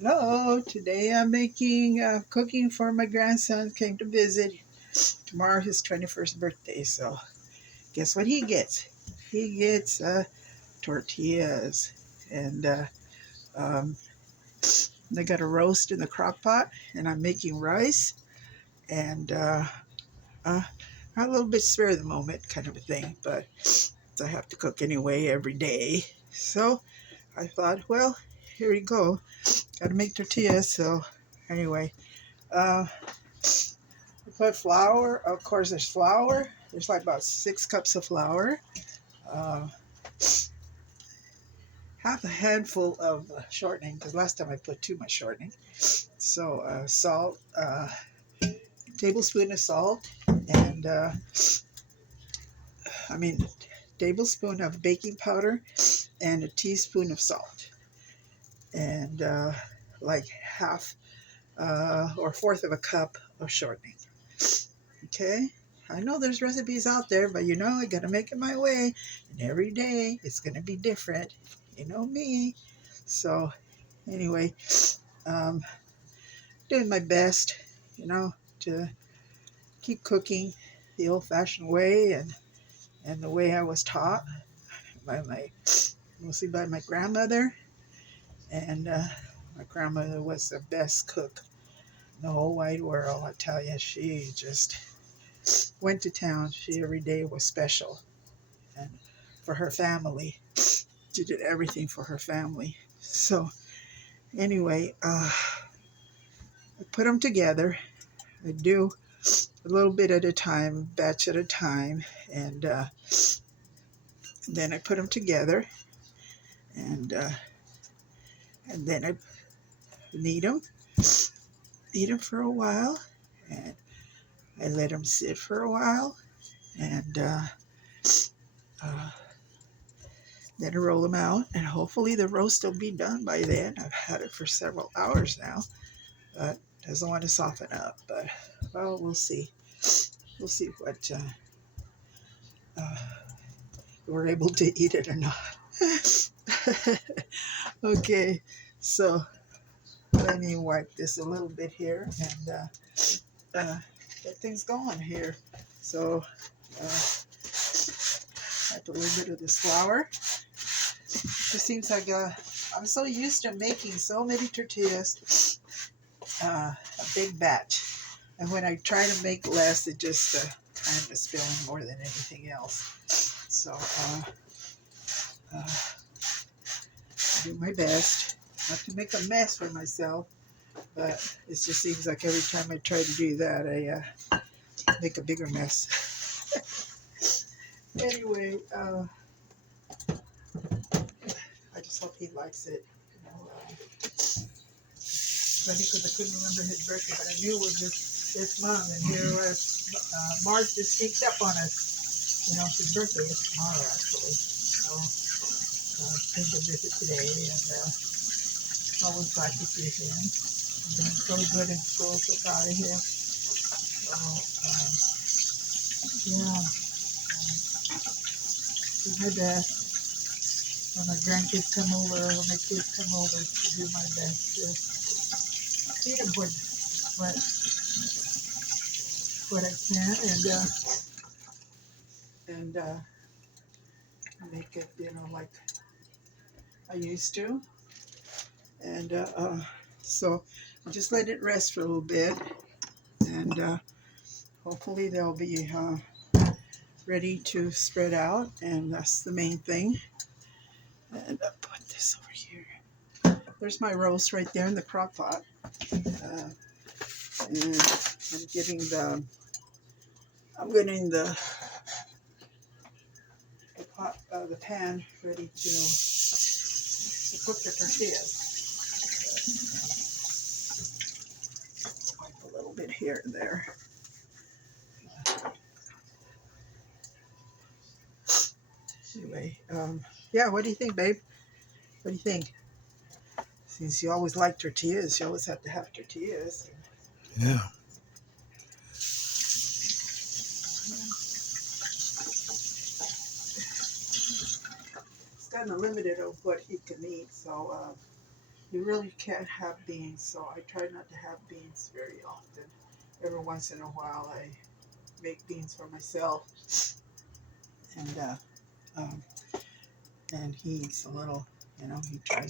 Hello, today I'm making cooking for my grandson. Came to visit. Tomorrow his 21st birthday, so guess what he gets? He gets tortillas, and um, they got a roast in the crock pot, and I'm making rice, and uh, I'm a little bit spare at the moment, kind of a thing, but I have to cook anyway every day. So I thought, well, here you go. Got to make tortillas, so anyway. Uh, Put flour. Of course, there's flour. There's like about 6 cups of flour. Uh, Half a handful of shortening because last time I put too much shortening. So salt, tablespoon of salt, and I mean tablespoon of baking powder, and a teaspoon of salt, and like half or fourth of a cup of shortening. Okay. I know there's recipes out there, but I gotta make it my way. And every day it's gonna be different. You know me. So anyway, um, doing my best, to keep cooking the old-fashioned way and the way I was taught by mostly by my grandmother. And my grandmother was the best cook in the whole wide world. I tell you, she just went to town. She every day was special. And for her family. She did everything for her family. So anyway, I put them together. I do a little bit at a time, batch at a time, and then I put them together, and then I knead them, for a while, and I let them sit for a while, and uh, then I roll them out, and hopefully the roast will be done by then. I've had it for several hours now, but doesn't want to soften up. But well, we'll see. We'll see what uh, we're able to eat it or not. Okay, so let me wipe this a little bit here and get things going here. So I put a little bit of this flour. It seems like I'm so used to making so many tortillas, a big batch. And when I try to make less, it just kind of spilling more than anything else. So I do my best not to make a mess for myself, but it just seems like every time I try to do that, I make a bigger mess. Anyway, I just hope he likes it. Funny because I couldn't remember his birthday, but I knew it was this month, and here was March just sneaked up on us. His birthday is tomorrow, actually. So came to visit today, and always glad to see him. He's doing so good in school, so proud of him. So, yeah, do my best. When my grandkids come over, when my kids come over, to do my best to feed them what, what I can, and make it, like I used to. And so I just let it rest for a little bit, and hopefully they'll be ready to spread out, and that's the main thing. And put this over here. There's my roast right there in the crock pot. And the pan ready to cook the tortillas. Wipe a little bit here and there. Anyway, yeah, what do you think, babe? What do you think? Since you always like tortillas, you always have to have tortillas. Yeah. It's kind of limited of what he can eat, so You really can't have beans, so I try not to have beans very often. Every once in a while, I make beans for myself, and um, and he eats a little. You know, he uh,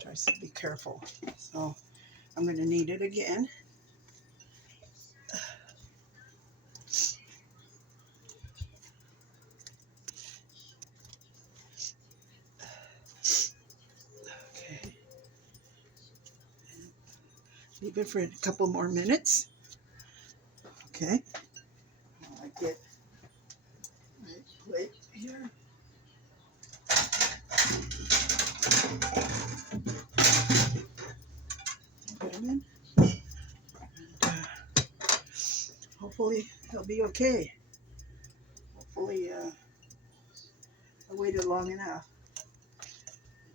tries to be careful. So I'm going to knead it again. Okay, leave it for a couple more minutes. Okay, I get my plate here. Put him in. And, hopefully he'll be okay. Hopefully I waited long enough.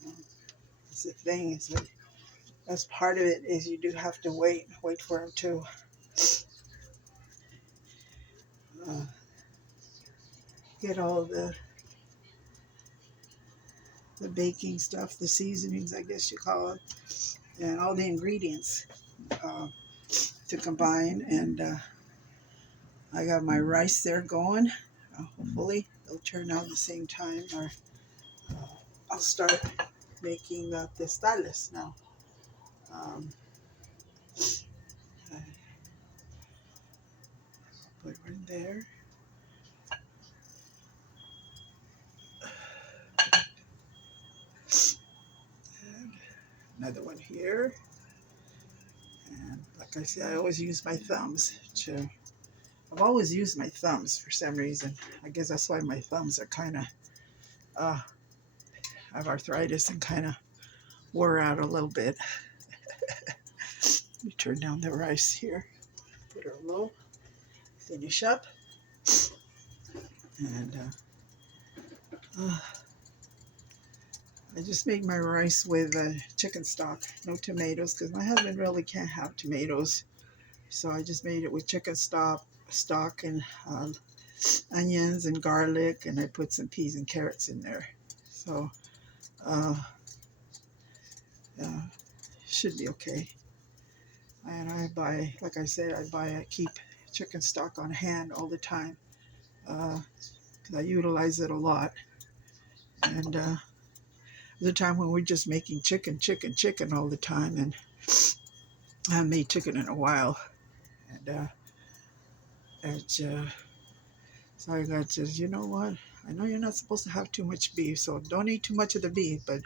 That's the thing, is that that's part of it, is you do have to wait for him to uh, get all the baking stuff, the seasonings, I guess you call it, and all the ingredients uh, to combine. And I got my rice there going. Hopefully it'll turn out at the same time, or uh, I'll start making the testales now. Um, I put one there. And another one here. And like I said, I always use my thumbs to, I've always used my thumbs for some reason. I guess that's why my thumbs are kind of, have arthritis and kind of wore out a little bit. Let me turn down the rice here. Put her low. Finish up. And I just made my rice with chicken stock, no tomatoes, because my husband really can't have tomatoes. So I just made it with chicken stock and onions and garlic, and I put some peas and carrots in there. So uh, should be okay. And I buy, like I said, I keep chicken stock on hand all the time, because I utilize it a lot. And there's a time when we're just making chicken all the time, and I haven't made chicken in a while. And so I got just, you know what? I know you're not supposed to have too much beef, so don't eat too much of the beef, but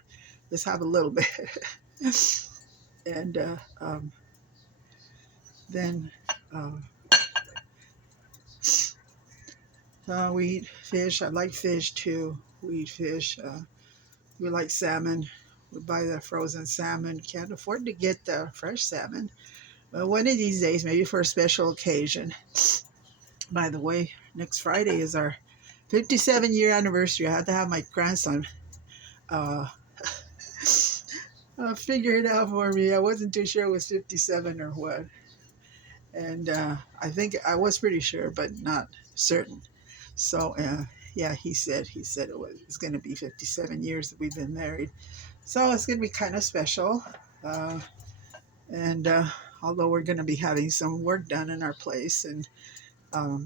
let's have a little bit. And then uh, we eat fish. I like fish too. We eat fish. We like salmon. We buy the frozen salmon. Can't afford to get the fresh salmon. But one of these days, maybe for a special occasion. By the way, next Friday is our 57-year anniversary. I had to have my grandson uh, figure it out for me. I wasn't too sure it was 57 or what. And I think I was pretty sure, but not certain. So yeah, he said it's going to be 57 years that we've been married. So it's going to be kind of special. And although we're going to be having some work done in our place, and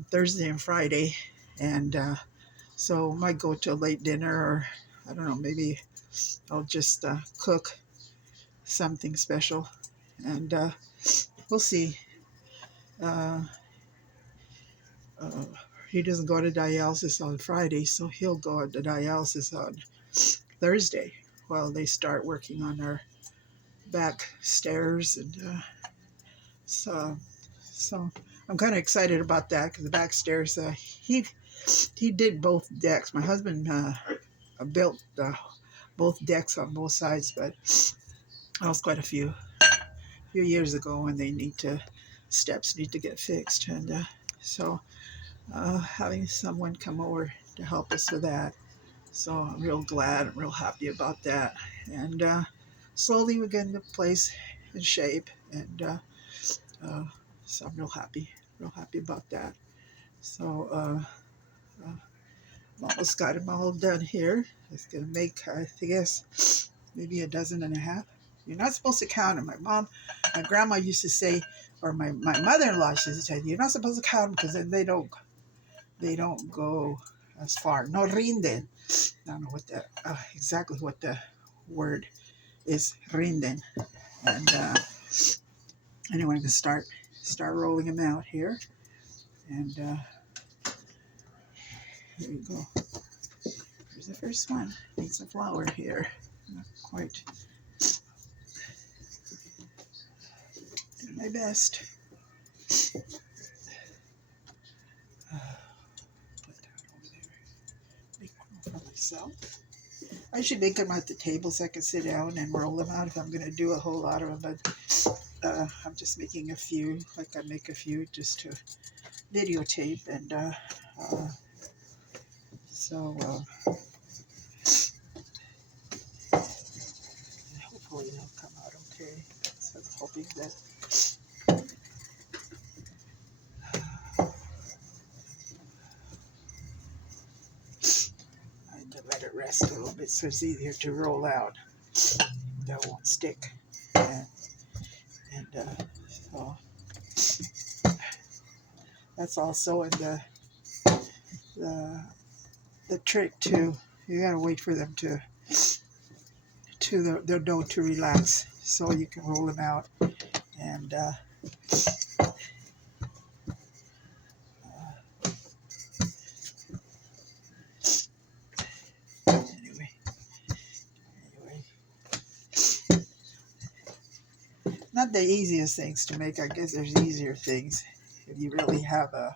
Thursday and Friday, and so might go to a late dinner, or I don't know, maybe I'll just cook something special, and we'll see. Uh, uh, he doesn't go to dialysis on Friday, so he'll go to dialysis on Thursday while they start working on our back stairs. And so I'm kind of excited about that, because the back stairs, he did both decks. My husband built both decks on both sides, but that was quite a few years ago, when steps need to get fixed. And so having someone come over to help us with that. So I'm real glad, I'm real happy about that. And slowly we're getting the place in shape. And uh, so I'm real happy about that. So almost got them all done here. It's going to make, I guess, maybe a dozen and a half. You're not supposed to count them. My grandma used to say, or my mother-in-law used to say, you're not supposed to count them because then they don't go as far. No rinden. I don't know what the exactly what the word is, rinden. And anyway, I'm gonna start rolling them out here. And here you go. Here's the first one. Needs a flower here. Not quite doing my best. Put that over there. Make one for myself. I should make them at the table so I can sit down and roll them out if I'm going to do a whole lot of them. But I'm just making a few, like I make a few just to videotape. And so hopefully they'll come out okay. So I'm hoping that I need to let it rest a little bit so it's easier to roll out. That won't stick. And so that's also in the trick too. You gotta wait for them to the dough to relax so you can roll them out. And anyway, not the easiest things to make. I guess there's easier things if you really have uh,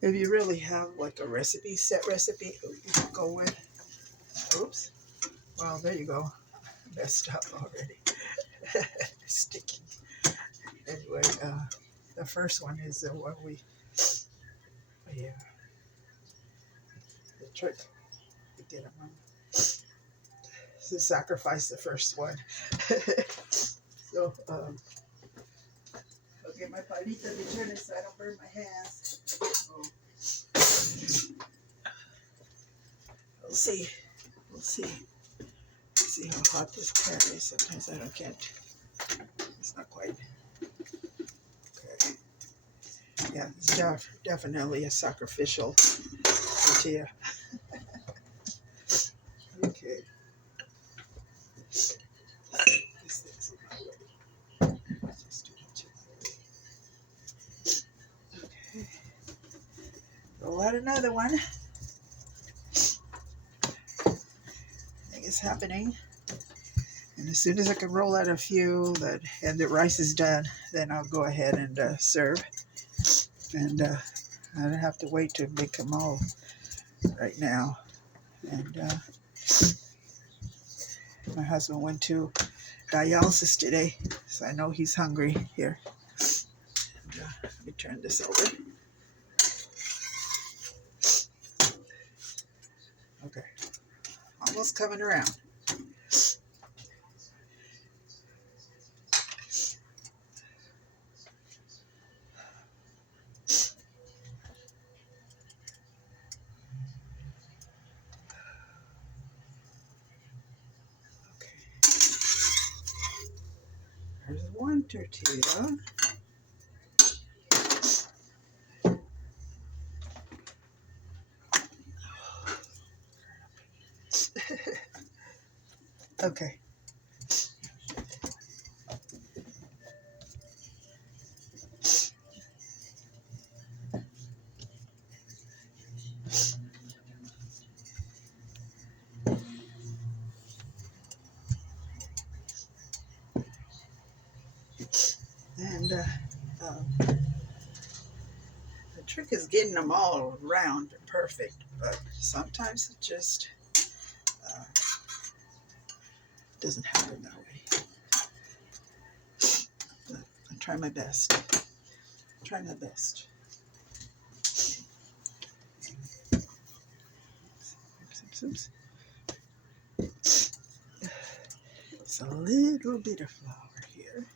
if you really have like a set recipe you can go with. Oops. Well, there you go. Messed up already. Sticky. Anyway, the first one is the one the trick. We did them on. To sacrifice the first one. So, I'll get my palita to turn it so I don't burn my hands. Oh. We'll see. We'll see. See how hot this pan is. Sometimes I can't. It's not quite. Okay. Yeah, it's definitely a sacrificial tortilla. Okay. This thing's in my way. Just do it my way. Okay. Roll out another one. Thing is happening. And as soon as I can roll out a few and the rice is done, then I'll go ahead and serve. And I don't have to wait to make them all right now. And my husband went to dialysis today, so I know he's hungry here. And, let me turn this over. Okay, almost coming around. Okay, there's one tortilla. Okay. And the trick is getting them all round and perfect, but sometimes it just doesn't happen that way. But I try my best. Try my best. Oops. It's a little bit of flour here,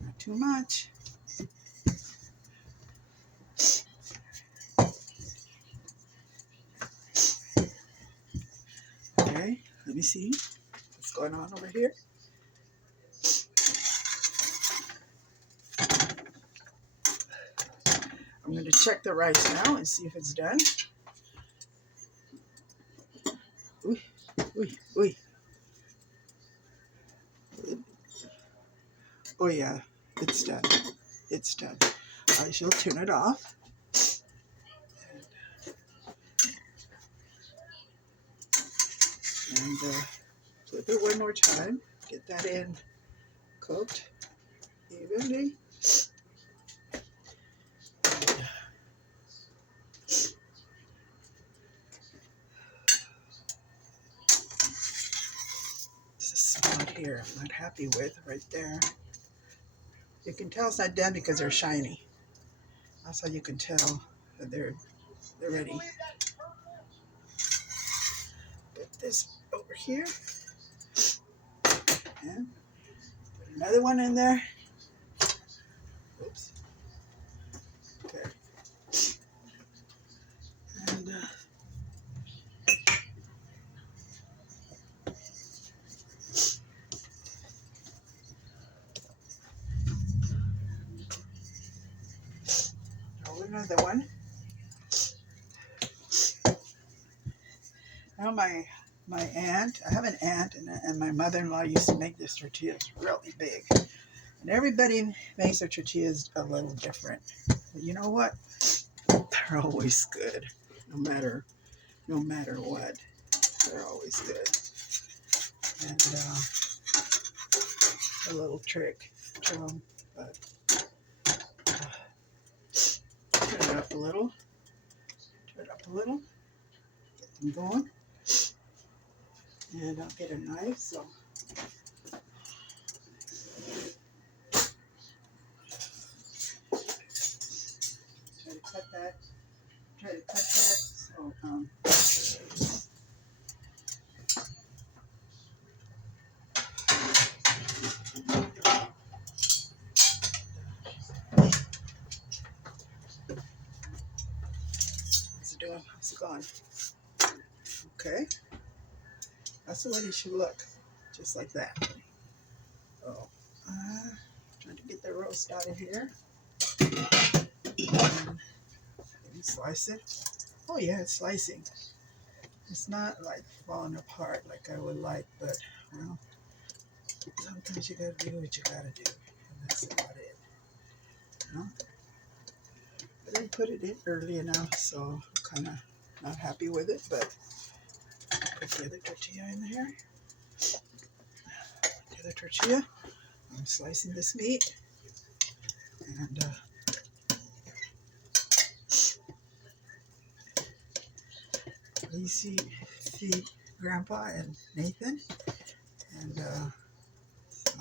not too much. Okay. Let me see what's going on over here. I'm going to check the rice now and see if it's done. Ooh, ooh, ooh. Oh yeah, it's done. It's done. I shall turn it off. And flip it one more time. Get that in cooked evenly. There's a spot here I'm not happy with right there. You can tell it's not done because they're shiny. That's how you can tell that they're ready. Put this over here. And put another one in there. Oops. Okay. And another one. Now my aunt, I have an aunt, and my mother-in-law used to make this tortillas really big. And everybody makes their tortillas a little different. But you know what? They're always good, no matter what. They're always good. And a little trick to them, but turn it up a little. Turn it up a little. Get them going. And I'll get a knife, so. Try to cut that. So, how's it doing? How's it going? Okay. That's the way it should look. Just like that. Oh. Trying to get the roast out of here. Maybe slice it. Oh yeah, it's slicing. It's not like falling apart like I would like, but well, sometimes you gotta do what you gotta do, and that's about it. You know? I didn't put it in early enough, so I'm kind of not happy with it, but put the other tortilla in there. The other tortilla. I'm slicing this meat, and Lacey feed Grandpa and Nathan, and so.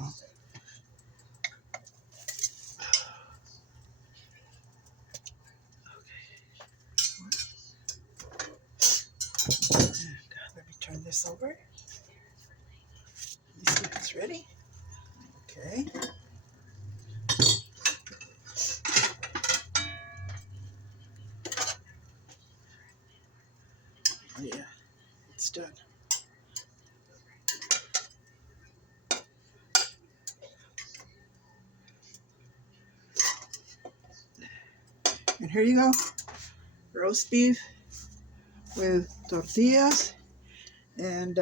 And let me turn this over. Let me see if it's ready. Okay. Oh yeah, it's done. And here you go. Roast beef with tortillas and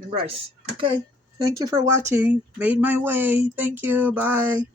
rice. Okay. Thank you for watching. Made my way. Thank you. Bye.